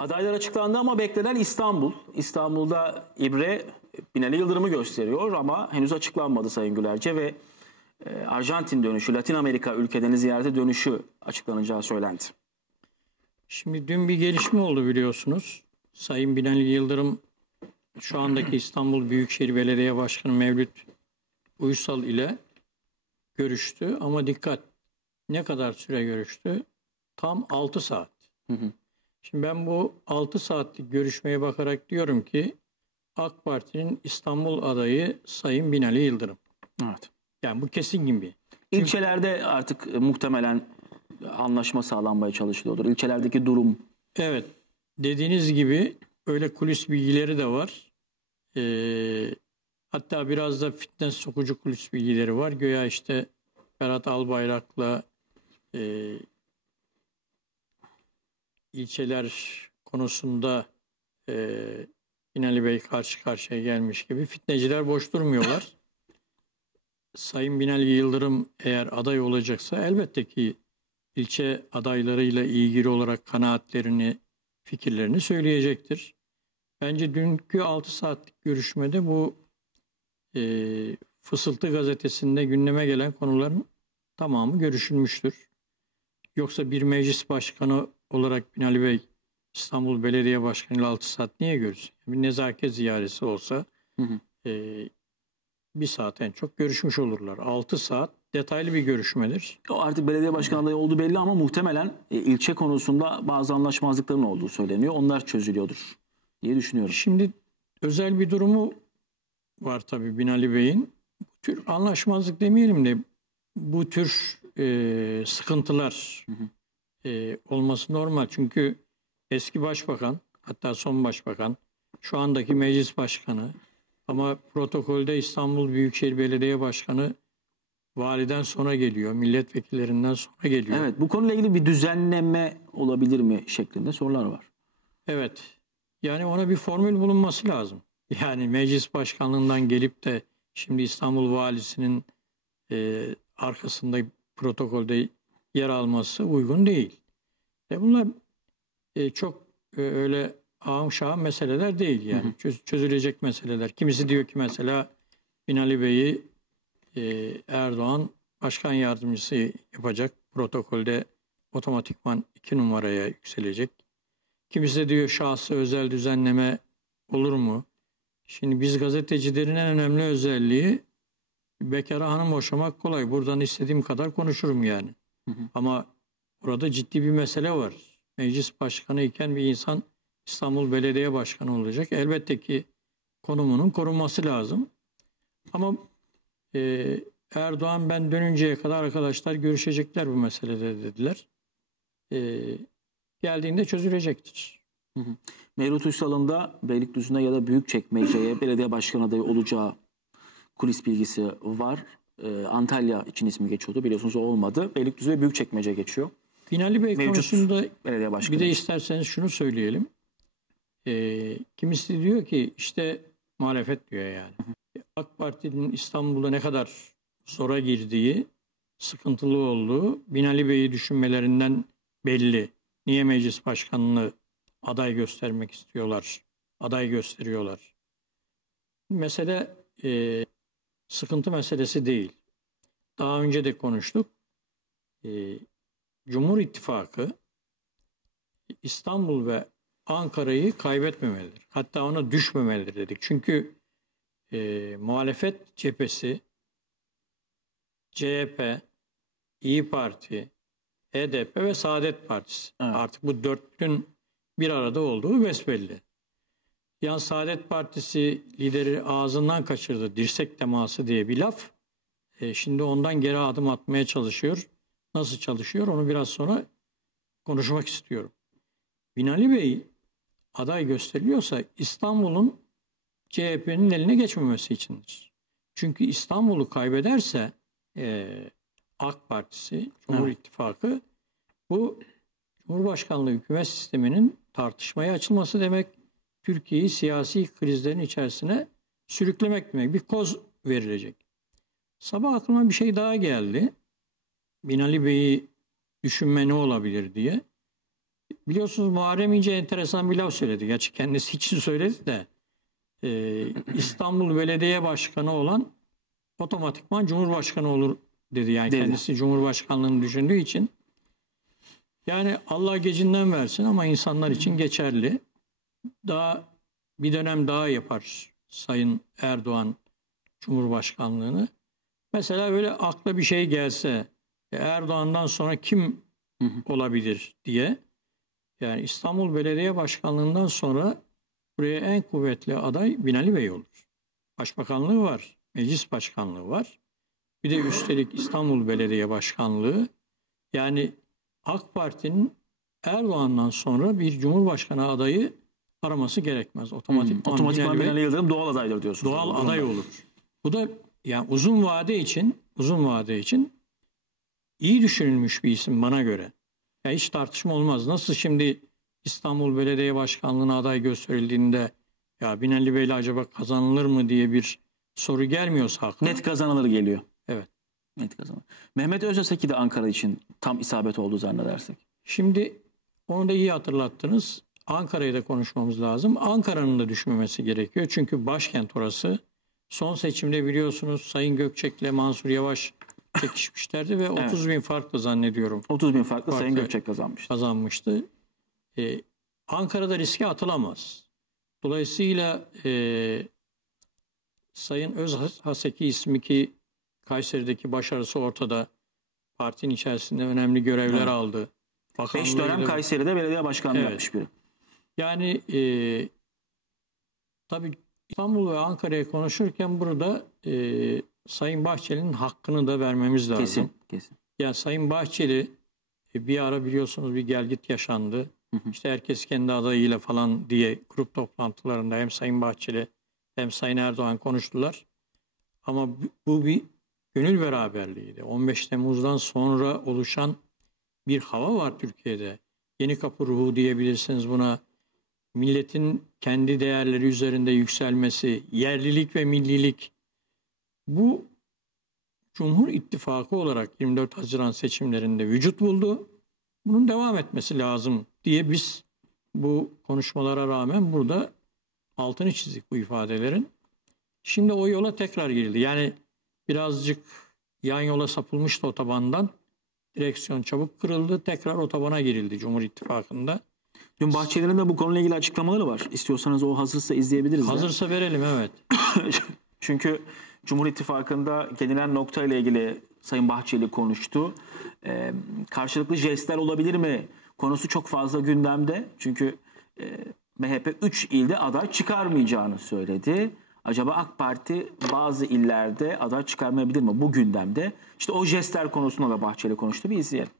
Adaylar açıklandı ama beklenen İstanbul. İstanbul'da İbre Binali Yıldırım'ı gösteriyor ama henüz açıklanmadı Sayın Gülerce ve e, Arjantin dönüşü, Latin Amerika ülkelerini ziyarete dönüşü açıklanacağı söylendi. Şimdi dün bir gelişme oldu biliyorsunuz. Sayın Binali Yıldırım şu andaki İstanbul Büyükşehir Belediye Başkanı Mevlüt Uysal ile görüştü ama dikkat ne kadar süre görüştü? Tam 6 saat. Hı hı. Şimdi ben bu 6 saatlik görüşmeye bakarak diyorum ki AK Parti'nin İstanbul adayı Sayın Binali Yıldırım. Evet. Yani bu kesin gibi. İlçelerde artık e, muhtemelen anlaşma sağlanmaya çalışılıyordur. İlçelerdeki durum Evet. Dediğiniz gibi öyle kulis bilgileri de var. Ee, hatta biraz da fitness sokucu kulis bilgileri var. Göya işte Berat Albayrak'la e, ilçeler konusunda e, Binali Bey karşı karşıya gelmiş gibi fitneciler boş durmuyorlar. Sayın Binali Yıldırım eğer aday olacaksa elbette ki ilçe adaylarıyla ilgili olarak kanaatlerini, fikirlerini söyleyecektir. Bence dünkü 6 saatlik görüşmede bu e, Fısıltı gazetesinde gündeme gelen konuların tamamı görüşülmüştür. Yoksa bir meclis başkanı olarak Binali Bey İstanbul Belediye Başkanı ile 6 saat niye görüşsün? Bir nezaket ziyaresi olsa Hı hı. e, bir saat en çok görüşmüş olurlar. 6 saat detaylı bir görüşmedir. o artık belediye başkan adayı olduğu belli ama muhtemelen e, ilçe konusunda bazı anlaşmazlıkların olduğu söyleniyor. Onlar çözülüyordur diye düşünüyorum. Şimdi özel bir durumu var tabii Binali Bey'in. Bu tür anlaşmazlık demeyelim de bu tür e, sıkıntılar Hı hı. E, olması normal. Çünkü eski başbakan hatta son başbakan şu andaki meclis başkanı ama protokolde İstanbul Büyükşehir Belediye Başkanı validen sonra geliyor. Milletvekillerinden sonra geliyor. Evet bu konuyla ilgili bir düzenleme olabilir mi şeklinde sorular var. Evet. Yani ona bir formül bulunması lazım. Yani meclis başkanlığından gelip de şimdi İstanbul valisinin e, arkasında protokolde yer alması uygun değil. E bunlar e, çok e, öyle ağım şahım meseleler değil yani. Çöz- çözülecek meseleler. Kimisi diyor ki mesela Binali Bey'i e, Erdoğan başkan yardımcısı yapacak. Protokolde otomatikman iki numaraya yükselecek. Kimisi de diyor şahsı özel düzenleme olur mu? Şimdi biz gazetecilerin en önemli özelliği bekara hanım boşamak kolay. Buradan istediğim kadar konuşurum yani. Hı hı. Ama burada ciddi bir mesele var. Meclis başkanı iken bir insan İstanbul Belediye Başkanı olacak. Elbette ki konumunun korunması lazım. Ama e, Erdoğan ben dönünceye kadar arkadaşlar görüşecekler bu meselede dediler. E, geldiğinde çözülecektir. Mevlüt Uysal'ın da Beylikdüzü'ne ya da Büyükçekmece'ye belediye başkan adayı olacağı kulis bilgisi var. Ee, Antalya için ismi geçiyordu. Biliyorsunuz o olmadı. Beylikdüzü ve Büyükçekmece geçiyor. Binali Bey Mevcut. konusunda Belediye başkanı. bir de isterseniz şunu söyleyelim. E, kimisi diyor ki işte muhalefet diyor yani. AK Parti'nin İstanbul'da ne kadar zora girdiği, sıkıntılı olduğu Binali Bey'i düşünmelerinden belli. Niye meclis başkanını aday göstermek istiyorlar, aday gösteriyorlar. Mesele e, sıkıntı meselesi değil. Daha önce de konuştuk. E, Cumhur İttifakı İstanbul ve Ankara'yı kaybetmemelidir. Hatta ona düşmemelidir dedik. Çünkü e, muhalefet cephesi CHP, İyi Parti, HDP ve Saadet Partisi. Evet. Artık bu dörtlünün bir arada olduğu besbelli. Yani Saadet Partisi lideri ağzından kaçırdı dirsek teması diye bir laf. E, şimdi ondan geri adım atmaya çalışıyor. Nasıl çalışıyor onu biraz sonra konuşmak istiyorum. Binali Bey aday gösteriliyorsa İstanbul'un CHP'nin eline geçmemesi içindir. Çünkü İstanbul'u kaybederse e, AK Partisi, Cumhur Evet. İttifakı bu Cumhurbaşkanlığı hükümet sisteminin tartışmaya açılması demek, Türkiye'yi siyasi krizlerin içerisine sürüklemek demek. Bir koz verilecek. Sabah aklıma bir şey daha geldi. Binali Bey'i düşünme ne olabilir diye. Biliyorsunuz Muharrem İnce enteresan bir laf söyledi. Gerçi kendisi için söyledi de e, İstanbul Belediye Başkanı olan otomatikman Cumhurbaşkanı olur dedi. Yani Dedi. kendisi Cumhurbaşkanlığını düşündüğü için. Yani Allah gecinden versin ama insanlar için geçerli. Daha bir dönem daha yapar Sayın Erdoğan Cumhurbaşkanlığını. Mesela öyle akla bir şey gelse Erdoğan'dan sonra kim Hı hı. olabilir diye. Yani İstanbul Belediye Başkanlığından sonra buraya en kuvvetli aday Binali Bey olur. Başbakanlığı var, meclis başkanlığı var. Bir de üstelik İstanbul Belediye Başkanlığı. Yani AK Parti'nin Erdoğan'dan sonra bir Cumhurbaşkanı adayı araması gerekmez. Otomatik, Otomatikman Binali Yıldırım doğal adaydır diyorsunuz. doğal aday olur. Bu da yani uzun vade için uzun vade için iyi düşünülmüş bir isim bana göre. Ya hiç tartışma olmaz. Nasıl şimdi İstanbul Belediye Başkanlığı'na aday gösterildiğinde ya Binali Bey'le acaba kazanılır mı diye bir soru gelmiyorsa akla. Net kazanılır geliyor. Evet. Net kazanılır. Mehmet Özeseki de Ankara için tam isabet oldu zannedersek. Şimdi onu da iyi hatırlattınız. Ankara'yı da konuşmamız lazım. Ankara'nın da düşmemesi gerekiyor. Çünkü başkent orası. Son seçimde biliyorsunuz Sayın Gökçek'le Mansur Yavaş çekişmişlerdi ve 30 bin farklı zannediyorum 30 bin farklı Sayın Farklı. Gökçek kazanmıştı. kazanmıştı. Ee, Ankara'da riske atılamaz. Dolayısıyla e, Sayın Özhaseki ismi ki Kayseri'deki başarısı ortada. Partinin içerisinde önemli görevler Evet. aldı. 5 Bakanlığıyla- dönem Kayseri'de belediye başkanlığı Evet. yapmış biri. Yani e, tabii İstanbul ve Ankara'yı konuşurken burada e, Sayın Bahçeli'nin hakkını da vermemiz lazım. Kesin. Kesin. Yani Sayın Bahçeli e, bir ara biliyorsunuz bir gelgit yaşandı. Hı hı. İşte herkes kendi adayıyla falan diye grup toplantılarında hem Sayın Bahçeli hem Sayın Erdoğan konuştular. Ama bu- bu bir gönül beraberliğiydi. 15 Temmuz'dan sonra oluşan bir hava var Türkiye'de. Yeni kapı ruhu diyebilirsiniz buna. Milletin kendi değerleri üzerinde yükselmesi, yerlilik ve millilik. Bu Cumhur İttifakı olarak 24 Haziran seçimlerinde vücut buldu. Bunun devam etmesi lazım diye biz bu konuşmalara rağmen burada altını çizdik bu ifadelerin. Şimdi o yola tekrar girildi. Yani birazcık yan yola sapılmıştı otobandan. Direksiyon çabuk kırıldı. Tekrar otobana girildi Cumhur İttifakı'nda. Dün Bahçeli'nin de bu konuyla ilgili açıklamaları var. İstiyorsanız o hazırsa izleyebiliriz. Hazırsa verelim evet. Çünkü Cumhur İttifakı'nda gelinen nokta ile ilgili Sayın Bahçeli konuştu. Ee, karşılıklı jestler olabilir mi? Konusu çok fazla gündemde. Çünkü e, MHP 3 ilde aday çıkarmayacağını söyledi. Acaba AK Parti bazı illerde aday çıkarmayabilir mi? Bu gündemde. İşte o jestler konusunda da Bahçeli konuştu. Bir izleyelim.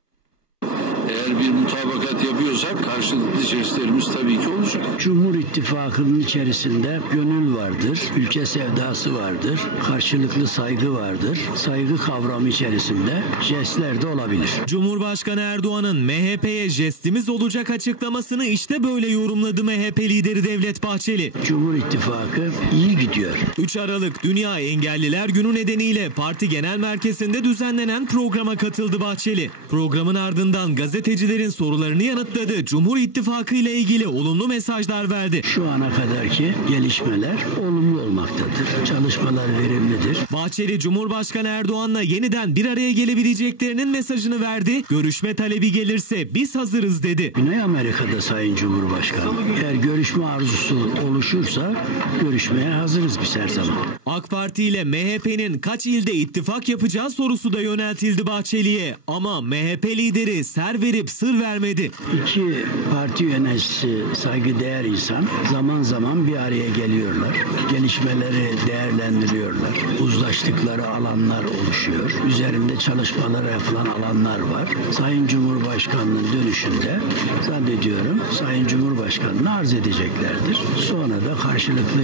Eğer bir mutabakat yapıyorsak karşılıklı jestlerimiz tabii ki olacak. Cumhur İttifakı'nın içerisinde gönül vardır, ülke sevdası vardır, karşılıklı saygı vardır. Saygı kavramı içerisinde jestler de olabilir. Cumhurbaşkanı Erdoğan'ın MHP'ye jestimiz olacak açıklamasını işte böyle yorumladı MHP lideri Devlet Bahçeli. Cumhur İttifakı iyi gidiyor. 3 Aralık Dünya Engelliler Günü nedeniyle parti genel merkezinde düzenlenen programa katıldı Bahçeli. Programın ardından gazetecilerin sorularını yanıtladı. Cumhur İttifakı ile ilgili olumlu mesajlar verdi. Şu ana kadarki gelişmeler olumlu olmaktadır. Çalışmalar verimlidir. Bahçeli Cumhurbaşkanı Erdoğan'la yeniden bir araya gelebileceklerinin mesajını verdi. Görüşme talebi gelirse biz hazırız dedi. Güney Amerika'da Sayın Cumhurbaşkanı. Eğer görüşme arzusu oluşursa görüşmeye hazırız biz her zaman. AK Parti ile MHP'nin kaç ilde ittifak yapacağı sorusu da yöneltildi Bahçeli'ye. Ama MHP lideri ser verip sır vermedi. İki parti yöneticisi saygıdeğer insan zaman zaman bir araya geliyorlar. Gelişmeleri değerlendiriyorlar. Uzlaştıkları alanlar oluşuyor. Üzerinde çalışmalar yapılan alanlar var. Sayın Cumhurbaşkanı'nın dönüşünde zannediyorum Sayın Cumhurbaşkanı'na arz edeceklerdir. Sonra da karşılıklı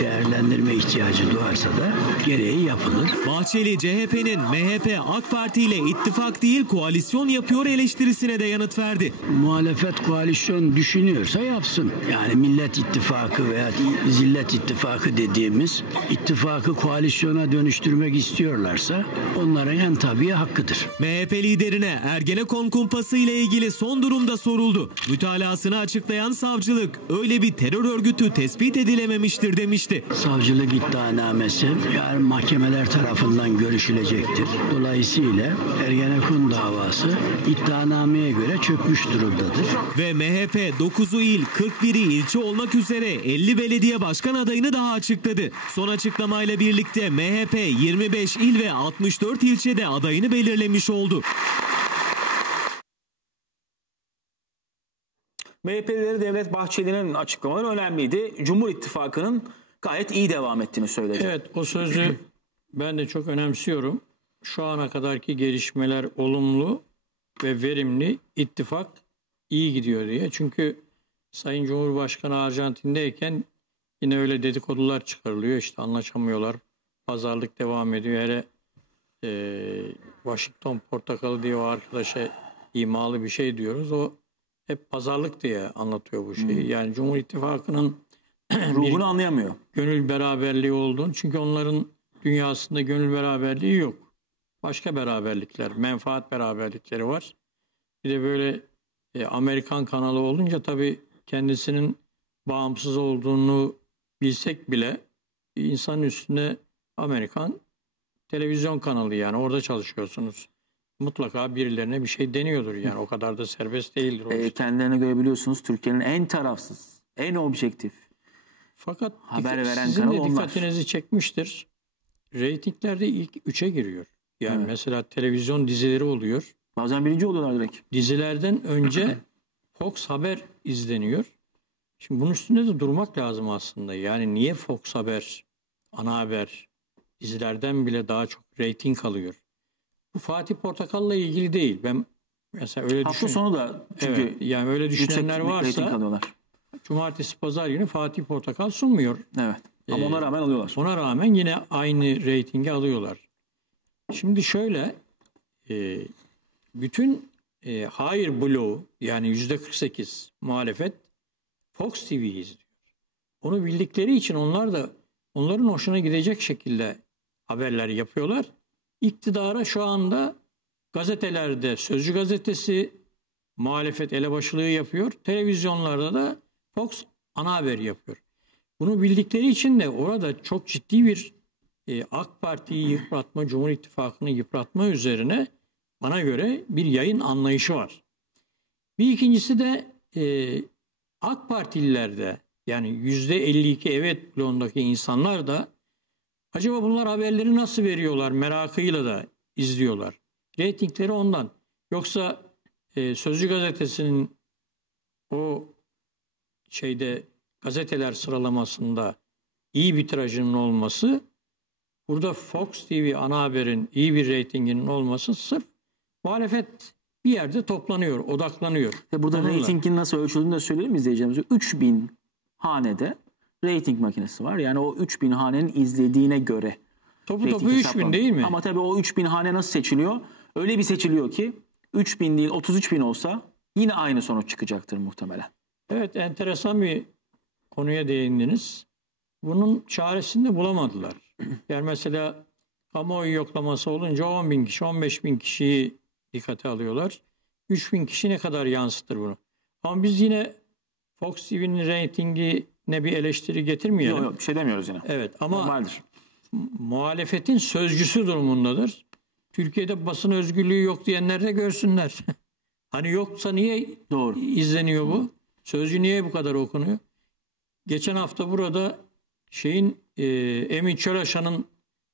değerlendirme ihtiyacı doğarsa da gereği yapılır. Bahçeli CHP'nin MHP AK Parti ile ittifak değil koalisyon yapıyor eleştirisini eleştirisine de yanıt verdi. Muhalefet koalisyon düşünüyorsa yapsın. Yani Millet İttifakı veya Zillet İttifakı dediğimiz ittifakı koalisyona dönüştürmek istiyorlarsa onların en tabii hakkıdır. MHP liderine Ergenekon kumpası ile ilgili son durumda soruldu. Mütalasını açıklayan savcılık öyle bir terör örgütü tespit edilememiştir demişti. Savcılık iddianamesi yarın mahkemeler tarafından görüşülecektir. Dolayısıyla Ergenekon davası iddianameye göre çökmüş durumdadır. Ve MHP 9'u il 41'i ilçe olmak üzere 50 belediye başkan adayını daha açıkladı. Son açıklamayla birlikte MHP 25 il ve 64 ilçede adayını belirlemiş oldu. MHP'lileri Devlet Bahçeli'nin açıklamaları önemliydi. Cumhur İttifakı'nın gayet iyi devam ettiğini söyledi. Evet o sözü ben de çok önemsiyorum. Şu ana kadarki gelişmeler olumlu ve verimli. İttifak iyi gidiyor diye. Çünkü Sayın Cumhurbaşkanı Arjantin'deyken yine öyle dedikodular çıkarılıyor. İşte anlaşamıyorlar. Pazarlık devam ediyor. Hele e, Washington portakalı diye o arkadaşa imalı bir şey diyoruz. O hep pazarlık diye anlatıyor bu şeyi. Yani Cumhur İttifakı'nın Ruhunu anlayamıyor. gönül beraberliği olduğunu. Çünkü onların dünyasında gönül beraberliği yok. Başka beraberlikler, menfaat beraberlikleri var. Bir de böyle e, Amerikan kanalı olunca tabii kendisinin bağımsız olduğunu bilsek bile insanın üstüne Amerikan televizyon kanalı yani orada çalışıyorsunuz. Mutlaka birilerine bir şey deniyordur yani o kadar da serbest değildir. E, kendilerine göre biliyorsunuz Türkiye'nin en tarafsız, en objektif. Fakat Haber dikkat- veren sizin kanal de onlar. dikkatinizi çekmiştir. Reytinglerde ilk üçe giriyor. Yani Evet. mesela televizyon dizileri oluyor. Bazen birinci oluyorlar direkt. Dizilerden önce Fox Haber izleniyor. Şimdi bunun üstünde de durmak lazım aslında. Yani niye Fox Haber, ana haber dizilerden bile daha çok reyting alıyor? Bu Fatih Portakal'la ilgili değil. Ben mesela öyle Hafta düşün. sonu da çünkü Evet, yani öyle düşünenler varsa cumartesi pazar günü Fatih Portakal sunmuyor. Evet. Ama Ee, ona rağmen alıyorlar. Ona rağmen yine aynı reytingi alıyorlar. Şimdi şöyle e, bütün e, hayır bloğu yani yüzde 48 muhalefet Fox TV'yi izliyor. Onu bildikleri için onlar da onların hoşuna gidecek şekilde haberler yapıyorlar. İktidara şu anda gazetelerde Sözcü gazetesi muhalefet elebaşılığı yapıyor. Televizyonlarda da Fox ana haber yapıyor. Bunu bildikleri için de orada çok ciddi bir e, AK Parti'yi yıpratma, Cumhur İttifakı'nı yıpratma üzerine bana göre bir yayın anlayışı var. Bir ikincisi de e, AK Partililerde yani yüzde 52 evet bloğundaki insanlar da acaba bunlar haberleri nasıl veriyorlar merakıyla da izliyorlar. Reytingleri ondan. Yoksa e, Sözcü gazetesinin o şeyde gazeteler sıralamasında iyi bir tirajının olması burada Fox TV ana haberin iyi bir reytinginin olması sırf muhalefet bir yerde toplanıyor, odaklanıyor. Ve burada Onunla. reytingin nasıl ölçüldüğünü de söyleyelim izleyicilerimize. 3000 hanede reyting makinesi var. Yani o 3000 hanenin izlediğine göre Topu topu 3000 hesaplanıyor. değil mi? Ama tabii o 3000 hane nasıl seçiliyor? Öyle bir seçiliyor ki 3000 değil 33000 olsa yine aynı sonuç çıkacaktır muhtemelen. Evet enteresan bir konuya değindiniz. Bunun çaresini de bulamadılar. Yani mesela kamuoyu yoklaması olunca 10 bin kişi, 15 bin kişiyi dikkate alıyorlar. 3 bin kişi ne kadar yansıtır bunu? Ama biz yine Fox TV'nin reytingine bir eleştiri getirmeyelim. Yok yok bir şey demiyoruz yine. Evet ama Normaldir. muhalefetin sözcüsü durumundadır. Türkiye'de basın özgürlüğü yok diyenler de görsünler. hani yoksa niye Doğru. izleniyor bu? Sözcü niye bu kadar okunuyor? Geçen hafta burada şeyin e, Emin Çölaşan'ın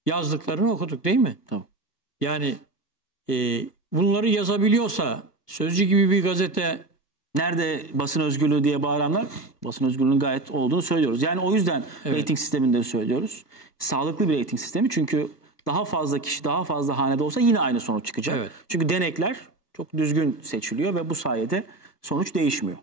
yazdıklarını okuduk değil mi? Tamam. Yani e, bunları yazabiliyorsa Sözcü gibi bir gazete Nerede basın özgürlüğü diye bağıranlar basın özgürlüğünün gayet olduğunu söylüyoruz. Yani o yüzden Evet. reyting sisteminde söylüyoruz. Sağlıklı bir reyting sistemi çünkü daha fazla kişi daha fazla hanede olsa yine aynı sonuç çıkacak. Evet. Çünkü denekler çok düzgün seçiliyor ve bu sayede sonuç değişmiyor.